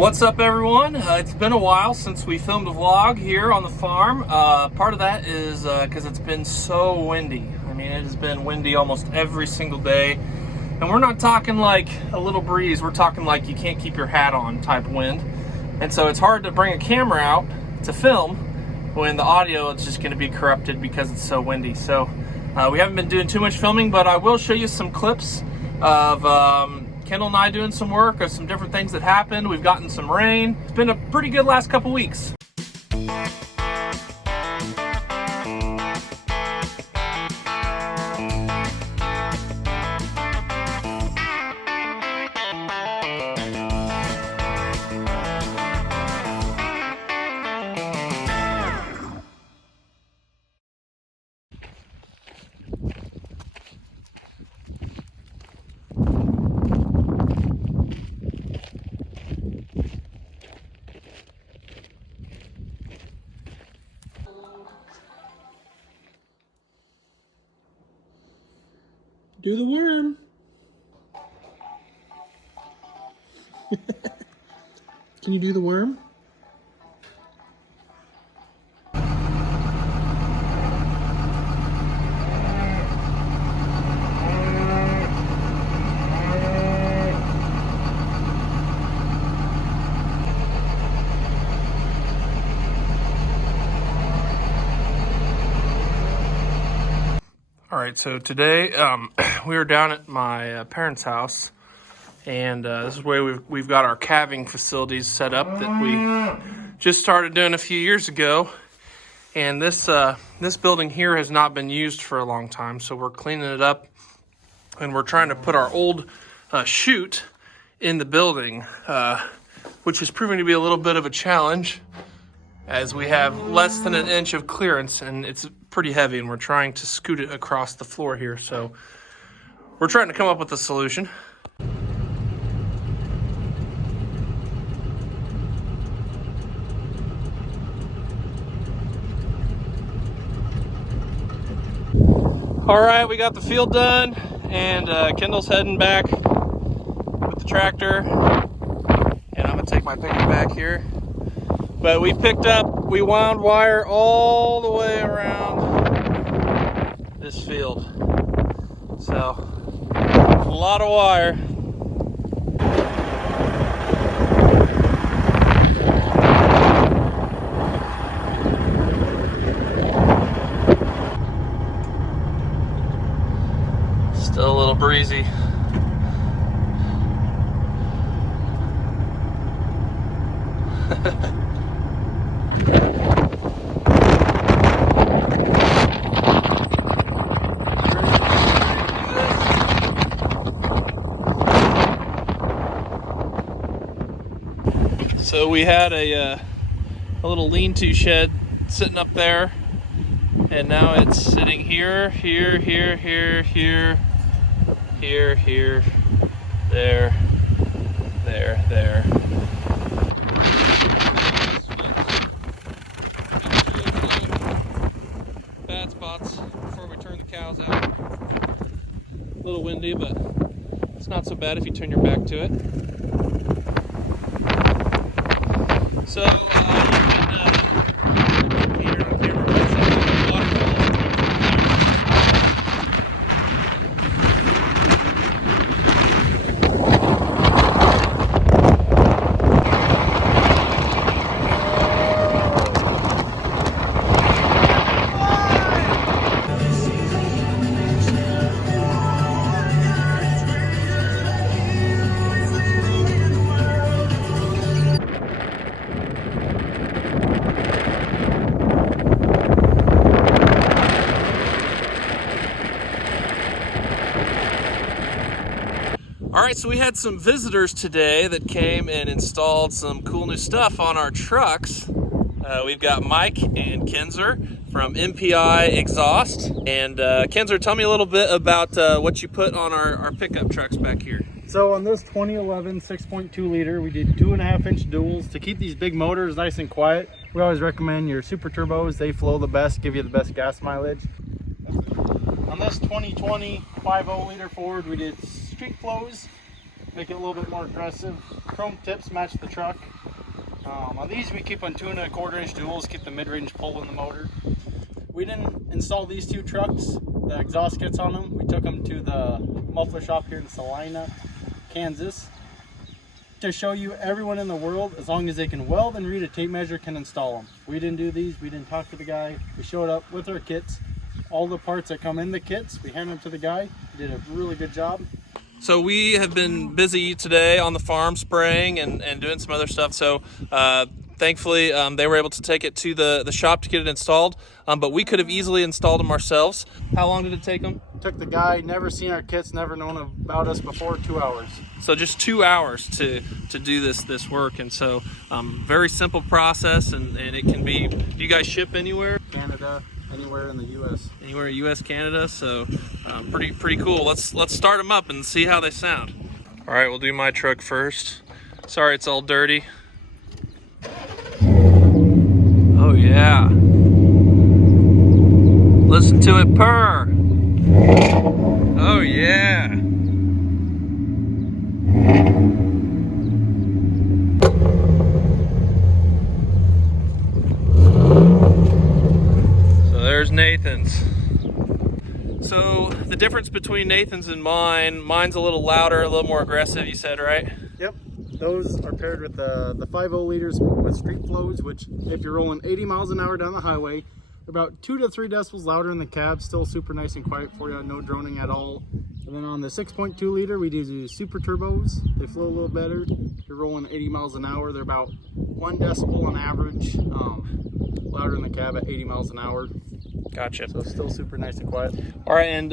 What's up, everyone? It's been a while since we filmed a vlog here on the farm. Part of that is because it's been so windy. I mean, it has been windy almost every single day. And we're not talking like a little breeze. We're talking like you can't keep your hat on type wind. And so it's hard to bring a camera out to film when the audio is just going to be corrupted because it's so windy. So we haven't been doing too much filming, but I will show you some clips of Kendall and I doing some work of some different things that happened. We've gotten some rain. It's been a pretty good last couple weeks. Do the worm. Can you do the worm? All right, so today we were down at my parents' house, and this is where we've got our calving facilities set up that we just started doing a few years ago. And this building here has not been used for a long time, so we're cleaning it up, and we're trying to put our old chute in the building, which is proving to be a little bit of a challenge, as we have less than an inch of clearance, and it's pretty heavy, and we're trying to scoot it across the floor here. So we're trying to come up with a solution. All right, we got the field done, and Kendall's heading back with the tractor, and I'm gonna take my pickup back here. But we wound wire all the way around this field. So, a lot of wire. Still a little breezy. So we had a little lean-to shed sitting up there, and now it's sitting here, here, here, here, here, here, here, there, there, there. Bad spots before we turn the cows out. A little windy, but it's not so bad if you turn your back to it. So, you can hear on camera, right? So the waterfall. All right, so we had some visitors today that came and installed some cool new stuff on our trucks. We've got Mike and Kenzer from MPI Exhaust. And Kenzer, tell me a little bit about what you put on our pickup trucks back here. So on this 2011 6.2 liter, we did 2.5-inch duals. To keep these big motors nice and quiet, we always recommend your super turbos. They flow the best, give you the best gas mileage. On this 2020 5.0 liter Ford, we did street flows. make it a little bit more aggressive. Chrome tips match the truck. On these we keep on 2 1/4 inch duals, keep the mid-range pull in the motor. We didn't install these 2 trucks, the exhaust kits on them. We took them to the muffler shop here in Salina, Kansas, to show you everyone in the world, as long as they can weld and read a tape measure, can install them. We didn't do these, we didn't talk to the guy. We showed up with our kits, all the parts that come in the kits, we hand them to the guy. He did a really good job. So we have been busy today on the farm spraying and doing some other stuff. So thankfully they were able to take it to the shop to get it installed. But we could have easily installed them ourselves. How long did it take them? Took the guy, never seen our kits, never known about us before, 2 hours. So just 2 hours to do this work. And so very simple process, and it can be, do you guys ship anywhere? Canada, anywhere in the U.S. Anywhere, U.S., Canada. So pretty cool. Let's start them up and see how they sound. All right, we'll do my truck first. Sorry, it's all dirty. Oh yeah. Listen to it purr. Oh yeah. So there's Nathan's. So the difference between Nathan's and mine's a little louder, a little more aggressive, you said, right? Yep. Those are paired with the 5.0 liters with street flows, which if you're rolling 80 miles an hour down the highway, about 2 to 3 decibels louder in the cab, still super nice and quiet for you, no droning at all. And then on the 6.2 liter, we do super turbos. They flow a little better. If you're rolling 80 miles an hour, they're about 1 decibel on average, louder in the cab at 80 miles an hour. Gotcha. So still super nice and quiet. All right, and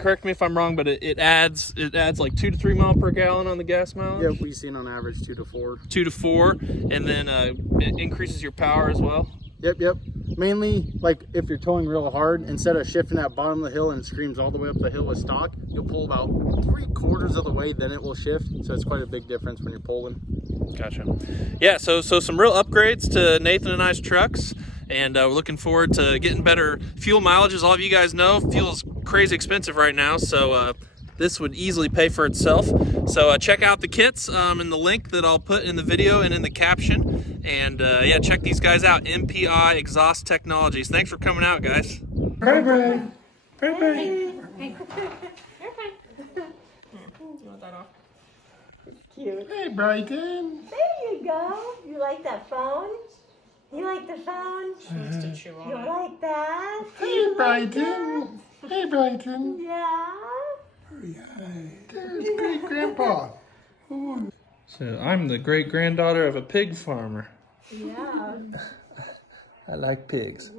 correct me if I'm wrong, but it adds like 2 to 3 miles per gallon on the gas mileage. Yeah, we've seen on average 2 to 4. 2 to 4, and then it increases your power as well. Yep. Mainly, like if you're towing real hard, instead of shifting at bottom of the hill and it screams all the way up the hill with stock, you'll pull about 3/4 of the way, then it will shift. So it's quite a big difference when you're pulling. Gotcha. Yeah, so some real upgrades to Nathan and I's trucks, and we're looking forward to getting better fuel mileage. As all of you guys know, fuel is crazy expensive right now, so this would easily pay for itself. So check out the kits in the link that I'll put in the video and in the caption. And yeah, check these guys out, MPI Exhaust Technologies. Thanks for coming out, guys. Bye. Hey. You're fine. You want that off? Cute. Hey, Brighton. There you go. You like that phone? You like the phone? She needs to chew You on it. like that? Hey, Brighton. Hey, Brighton. Yeah. There's great grandpa. So I'm the great-granddaughter of a pig farmer. Yeah. I like pigs.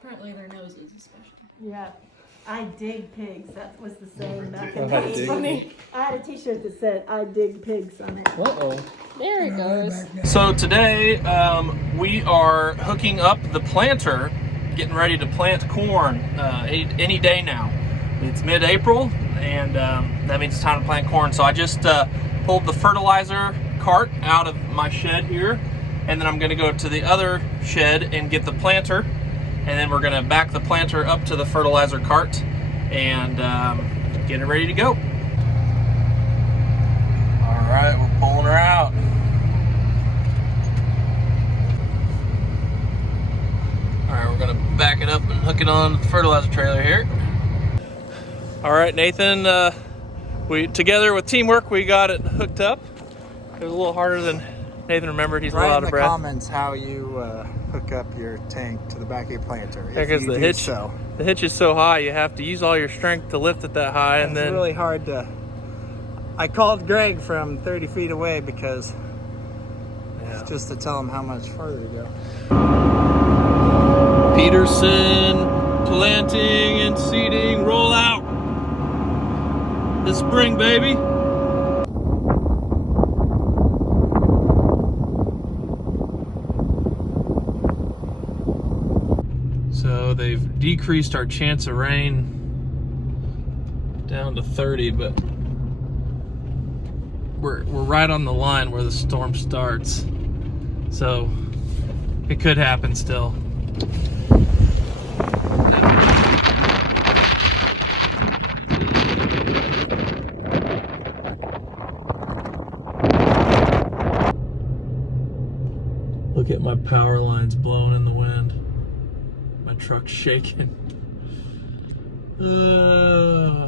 Apparently their noses especially. Yeah. I dig pigs. That was the saying back Oh, in I the dig day. Funny. I had a t-shirt that said, I dig pigs on it. Uh-oh. There it goes. So today we are hooking up the planter, getting ready to plant corn any day now. It's mid-April, and that means it's time to plant corn. So I just pulled the fertilizer cart out of my shed here, and then I'm going to go to the other shed and get the planter, and then we're going to back the planter up to the fertilizer cart and get it ready to go. All right, we're pulling her out. All right, we're going to back it up and hook it on the fertilizer trailer here. All right, Nathan, we together with teamwork, we got it hooked up. It was a little harder than Nathan remembered. He's a little Write out in of the breath. comments how you hook up your tank to the back of your planter. Yeah, if 'cause you the do hitch- so. The hitch is so high, you have to use all your strength to lift it that high, and It's then really hard to. I called Greg from 30 feet away because yeah. just to tell him how much farther to go. Peterson planting and seeding. Roll out this spring, baby. So they've decreased our chance of rain down to 30, but we're right on the line where the storm starts. So it could happen still. Look at my power lines blowing in the wind. My truck's shaking.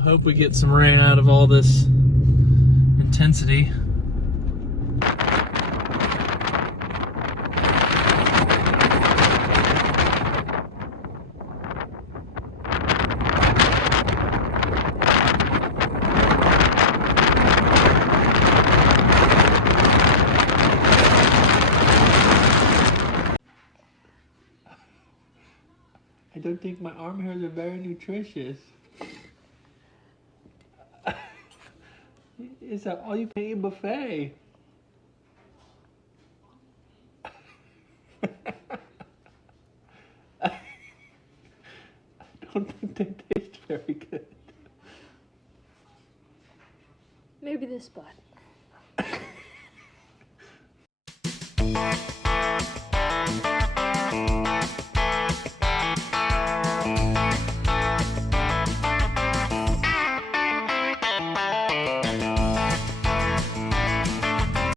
Hope we get some rain out of all this intensity. I don't think my arm hairs are very nutritious. It's an all-you-can-eat buffet. I don't think they taste very good. Maybe this spot.